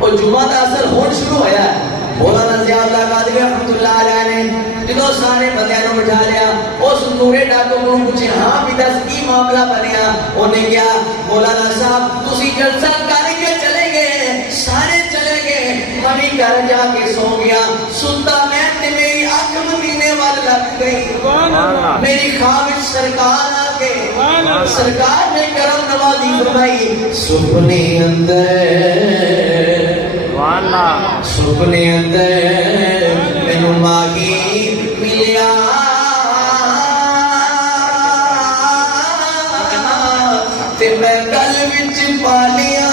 او جمعہ دا اصل ہن شروع ہویا ہے۔ مولانا ضیاء اللہ قادری رحمۃ اللہ علیہ نے جدوں سارے بندیاں نوں بٹھا لیا، اس نورے ڈاکو نوں پوچھے ہاں بھی دس کی معاملہ بنیا؟ انہیں کیا مولانا صاحب تسی جلسہ کر کے چلے گئے، سارے چلے گئے، میں بھی گھر جا کے سو گیا، سنتا میں تے میری اکھ مدینے وال لگ گئی، میری خواب سرکار آ کے سرکار نے کرم نوازی فرمائی، سپنے اندر سپنے اندر مینوں ماہی ملیا، تے میں گل وچ پا لیا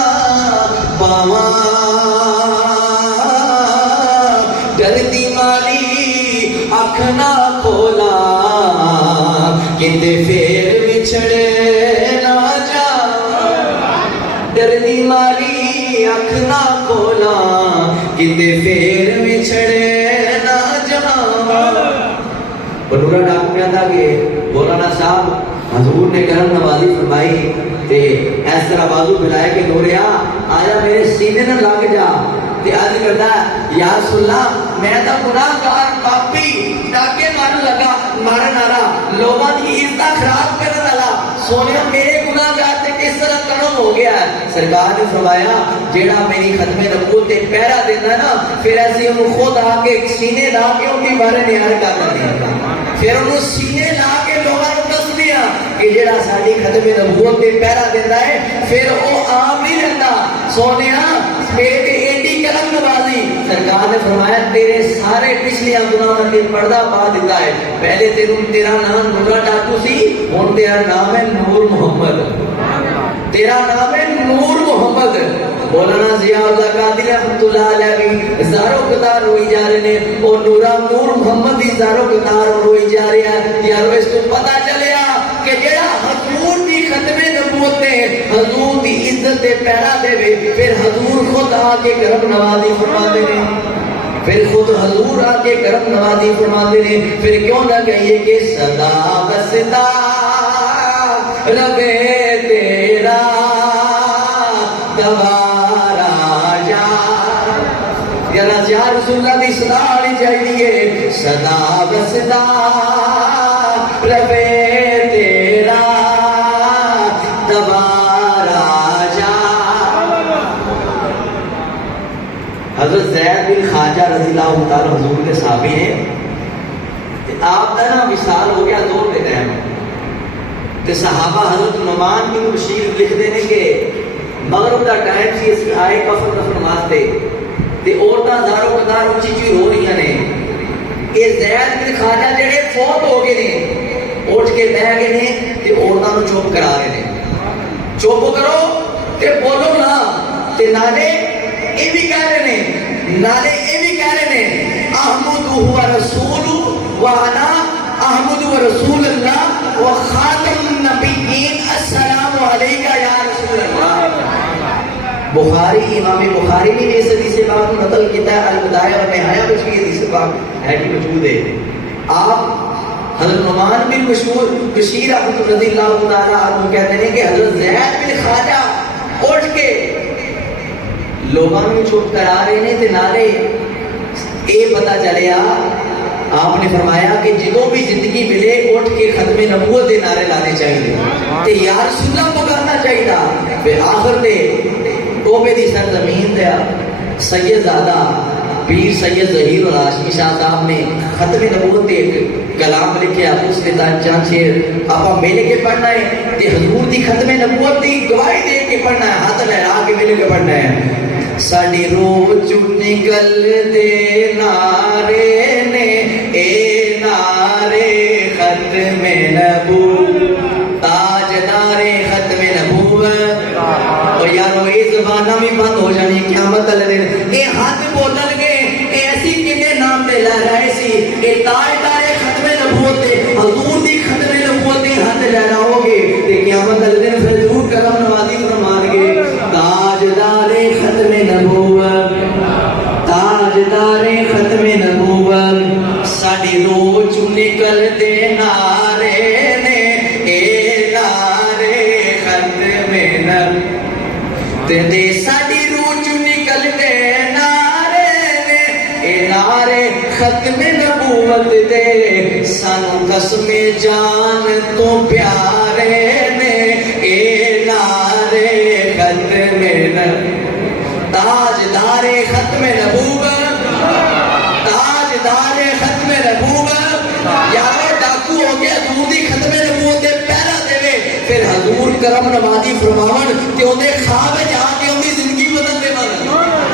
باواں، ڈردی ماری اکھ نہ کھولا، کتے پھر بچھڑے نہ جا، ڈردی ماری اکھ نہ کھولا، کتے پھر بچھڑے نہ جا۔ نورا ڈاکو کہتا کہ مولانا صاحب حضور نے کرم نوازی فرمائی تے اس طرح بازو بلائے کہ نوریا آیا میرے سینے نہ لگ جا، تے عرض کرتا ہے یا رسول اللہ میں تا گناہگار پاپی، ڈاکے مارن لگا، مارن والا، لوگوں کی عزت خراب کرنے والا، سونے میرے گناہگار تے کس طرح کرم ہو گیا ہے؟ سرکار نے فرمایا جیڑا میری ختم نبوت تے پہرا دینا نا، پھر ایسے انہوں خود آ کے سینے لا کے ان کے بارے نیار کر دیا، پھر انہوں سینے لا کے لوگوں کو دس دیا کہ جیڑا ساری ختم نبوت تے پہرا دیتا ہے، پھر وہ عام نہیں رہتا، سونے میرے تے ایڈی کرم نوازی۔ سرکار نے فرمایا تیرے سارے پچھلے گناہوں کے پردہ پا دیتا ہے، پہلے تیرا نام نورا ڈاکو سی، ہن تیرا نام ہے نور محمد، تیرا نام ہے نور محمد۔ مولانا ضیاء اللہ قادری رحمۃ اللہ علیہ بھی زارو قطار روئی جا رہے ہیں، اور نور محمد بھی زارو قطار روئی جا رہے ہیں۔ یارو اس کو پتا چلیا کہ جڑا حضور دی ختم نبوت نے حضور دی عزت دے پہرا دے، پھر حضور خود آ کے کرم نوازی فرما دے۔ پھر خود حضور آ کے کرم نوازی فرماتے ہیں پھر کیوں نہ کہیے کہ صدا بسدا ربے تیرا دوبارہ جا یا رسول اللہ دی صدا آنی چاہیے صدا بسدا ربے تیرا دوبارہ جا. حضرت زید بن خواجہ رضی اللہ تعالی حضور کے صحابی ہیں. آپ کا نا وصال ہو گیا دور دے ٹائم تے صحابہ حضرت نعمان بن بشیر لکھتے ہیں کہ مغرب کا ٹائم سی اس آئے کفن دفن واسطے تے عورتاں دارو قطار اونچی چی ہو رہی ہیں. یہ زید بن خواجہ جڑے فوت ہو گئے نے اٹھ کے بہ گئے نے تے عورتاں نوں چپ کرا رہے نے. چپ کرو تے بولو نا تے نالے یہ بھی کہہ رہے نے نالے یہ بھی کہہ رہے نے احمد و رسول وانا احمد و رسول اللہ و خاتم النبیین السلام علیکہ یا رسول اللہ. بخاری امام بخاری نے اس حدیث پاک کو نقل کیا ہے البدایہ و نہایہ میں بھی حدیث پاک ہے کہ موجود ہے. آپ حضرت نعمان بن بشیر احمد رضی اللہ تعالیٰ عنہ کہتے ہیں کہ حضرت زید بن خواجہ اٹھ کے لوگوں میں چپ کرا رہے ہیں تے نالے اے پتہ چلیا آپ نے فرمایا کہ جدوں بھی زندگی ملے اٹھ کے ختم نبوت دے نعرے لانے چاہیے تے یا رسول اللہ پکارنا چاہیے. پھر آخر تے توبے دی سرزمین دیا سید زادہ پیر سید ظہیر اور ہاشمی شاہ صاحب نے ختم نبوت تے ایک کلام لکھے آپ اس نے چند شیر آپ مل کے پڑھنا ہے تے حضور دی ختم نبوت دی گواہی دے کے پڑھنا ہے ہاتھ لہرا کے مل کے پڑھنا ہے. ساڈی روح چ نکل دے نعرے نے اے نعرے ختم نبوت تاجدار ختم نبوت. اور یارو یہ زبانہ بھی بند ہو جانی قیامت والے دن اے ہاتھ بولن گے اے ایسی کنے نام تے لہرائے سی اے تاجدار ختم نبوت تے حضور دی ختم نبوت تے ہاتھ لہراؤ گے تے قیامت والے دن پھر ضرور کرم نوازی فرمان گے تاجدار ختم نبوت تاجدار ختم نبوت. ساڈی روح چ نکل دے نعرے نے اے نعرے ختم نبوت تے ساڈی روح چ نکل دے نعرے نے اے نعرے ختم نبوت تے سانو قسم جان تو پیارے نے اے نعرے ختم نبوت تاجدار ختم نبوت تاجدار ختم نبوت. یارو ڈاکو ہو گیا حضور دی ختم نبوت دے پہلا دے پھر حضور کرم نوازی فرماون کہ اون دے خواب جا کے اون دی زندگی بدل دے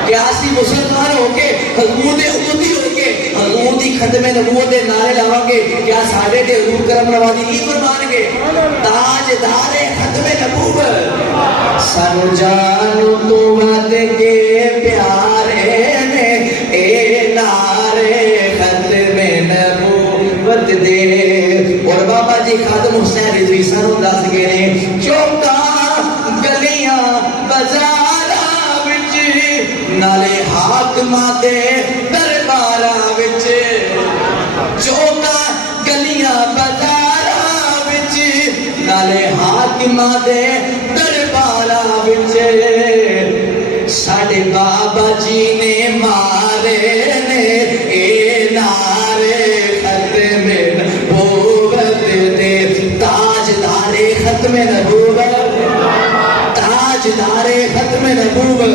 کیا اسی مسلمان ہو کے حضور دے امتی ہو کے حضور دی ختم نبوت دے نعرے لاواں گے کیا ساڈے تے حضور کرم نوازی نہیں فرمان گے تاجدار ختم نبوت. سانو جانو تو ود کے پیارے نے اے نعرے ختم نبوت دے. اور بابا جی خادم حسین رضوی سانو دس گئے نے چوکاں گلیاں بازاراں وچ نالے حاکماں دے درباراں وچ چوکاں گلیاں بازاراں وچ نالے حاکماں دے درباراں وچ ساڈے بابا جی نے مارے نے اے نعرے ختم نبوت دے تاجدار ختم نبوت تاجدار ختم نبوت.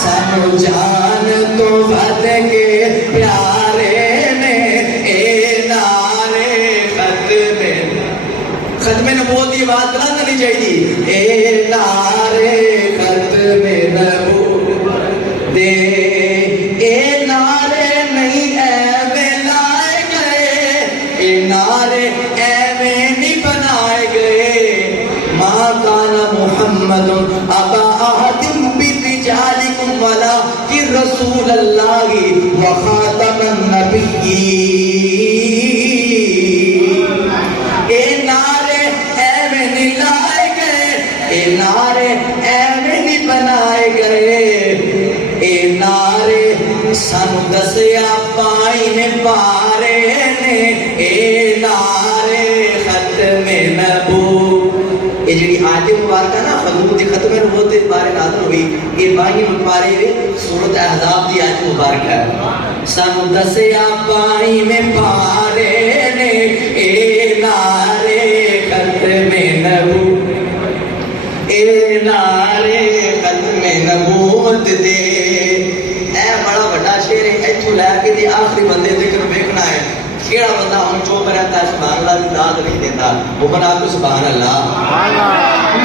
سانو جان تو ود کے پیارے نے اے نعرے ختم نبوت کی بات نہ کرنی چاہیے اے نعرے ختم نبوت دے اے نعرے نہیں ایویں لائے گئے اے نعرے ایویں نہیں بنائے گئے. ما کان محمد ابا احد برجالکم ولکن رسول اللہ وخاتم النبیین. اے نعرے ایویں نہیں لائے گئے اے نعرے ایویں نہیں بنائے گئے اے نعرے سانو دسیا پائی نے پارے نے اے نارے ختم نبوت. یہ جڑی آیت مبارکہ نا حضور دی ختم نبوت دے بارے نازل ہوئی، یہ 22 پارے وچ سورۃ احزاب دی آیت مبارکہ ہے. سانو دسیا پائی میں پارے نے اے نارے ختم نبوت، اے نارے ختم نبوت دے. اے بڑا بڑا شعر ہے، ایتھوں لے کے تے آخری بندے تک ویکھنا ہے. کیڑا بندہ ہن چوپ رہتا ہے سبحان اللہ دی داد نہیں دیتا، وہ بنا کو سبحان اللہ.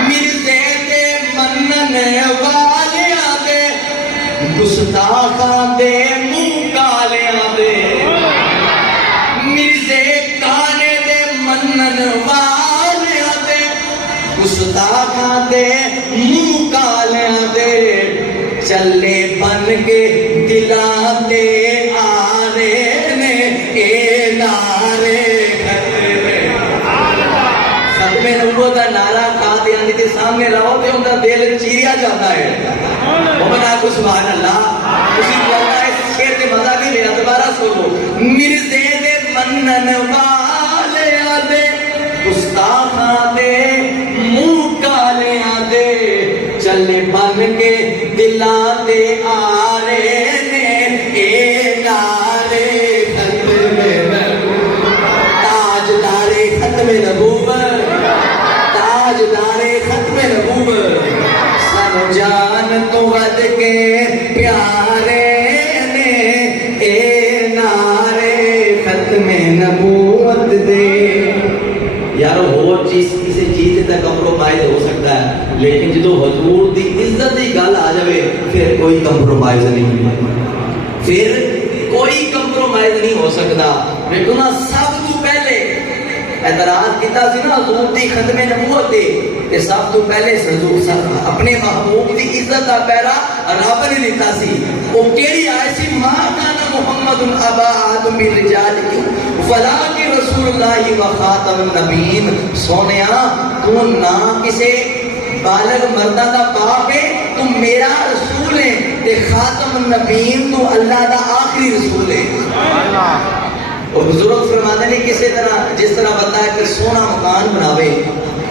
مرزے دے منن والیاں دے گستاخاں دے منہ کالیاں دے، مرزے کانے دے منن والیاں دے گستاخاں دے منہ کالیاں دے، چلے بن کے دلاں تے آ رہے نے اے نارے ختم نبوت دا نعرہ قادیانی دے سامنے رہو تے اندا دل چیریا جاتا ہے. بنا کو سبحان اللہ. اسی لگتا ہے شعر تے مزہ نہیں لیا، دوبارہ سنو. مرزے دے منن والیاں دے گستاخاں دے منہ کالیاں دے، چلے بن کے دلاں تے آ رہے نے اے نارے ختم نبوت. تاجدار ختم نبوت، تاجدار ختم نبوت، سانو جان تو ود کے پیارے نے اے نارے ختم نبوت دے. یار اور چیز کسی چیز تک کمپرومائز ہو سکتا ہے، لیکن جدو حضور دی عزت دی گل آ جائے پھر کوئی کمپرومائز نہیں، پھر کوئی کمپرومائز نہیں ہو سکتا. دیکھو نا سب تو پہلے اعتراض کیتا سی نا حضور دی ختم نبوت دے، تے سب تو پہلے حضور اپنے محبوب دی عزت دا پہرا رب نے دیتا سی. وہ کیڑی آئے سی؟ ما کان محمد ابا احد من رجالکم ولکن رسول اللہ و خاتم النبیین. سونیا تو نہ کسے بالغ مردہ دا باپ ہے، تو میرا رسول ہے، تے خاتم النبیین تو اللہ دا آخری رسول ہے. اور بزرگ فرماتے ہیں کسی طرح جس طرح بندہ ایک سونا مکان بناوے،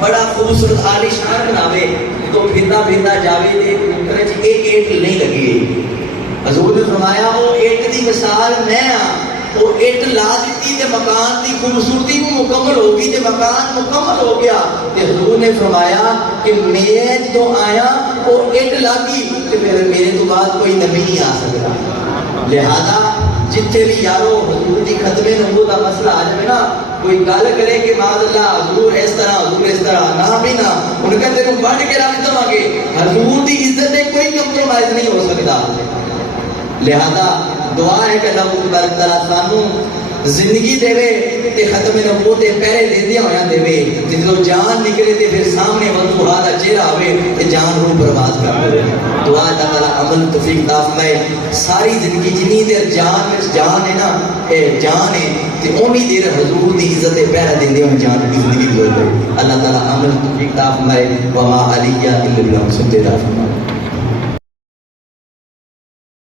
بڑا خوبصورت عالی شان بناوے، تو پھردا پھردا جاوے تے اوپر چ ایک اینٹ نہیں لگی. حضور نے فرمایا وہ اینٹ دی مثال میں ہاں، وہ اینٹ لا دیتی تے مکان دی خوبصورتی بھی مکمل ہو گئی تے مکان مکمل ہو گیا. تے حضور نے فرمایا کہ میں جو آیا وہ اینٹ لاگی تے میرے تو بعد کوئی نبی نہیں آ سکتا. لہذا جتنے بھی یارو حضور دی ختم نبوت کا مسئلہ آ جائے نا، کوئی گل کرے کہ معاذ اللہ حضور اس طرح حضور اس طرح، نہ بھی نہ ان کا تیروں بڑھ کے رکھ دوں گے. حضور دی عزت میں کوئی کمپرومائز نہیں ہو سکتا. لہذا دعا ہے کہ اللہ تبارک تعالیٰ سانو زندگی دے تے ختم نبوت دے پہرے دیندیاں ہویا دے تے جدوں جان نکلے تے پھر سامنے وضوحا دا چہرہ آوے تے جان روح پرواز کر دے. دعا اللہ تعالیٰ عمل توفیق عطا فرمائے. ساری زندگی جنی دیر جان وچ جان ہے نا، اے جان ہے تے اونی دیر حضور دی عزت دے پہرے دیندے ہوئے جان دی زندگی گزر دے. اللہ تعالیٰ عمل توفیق عطا فرمائے. وما علیہ الا بالحق.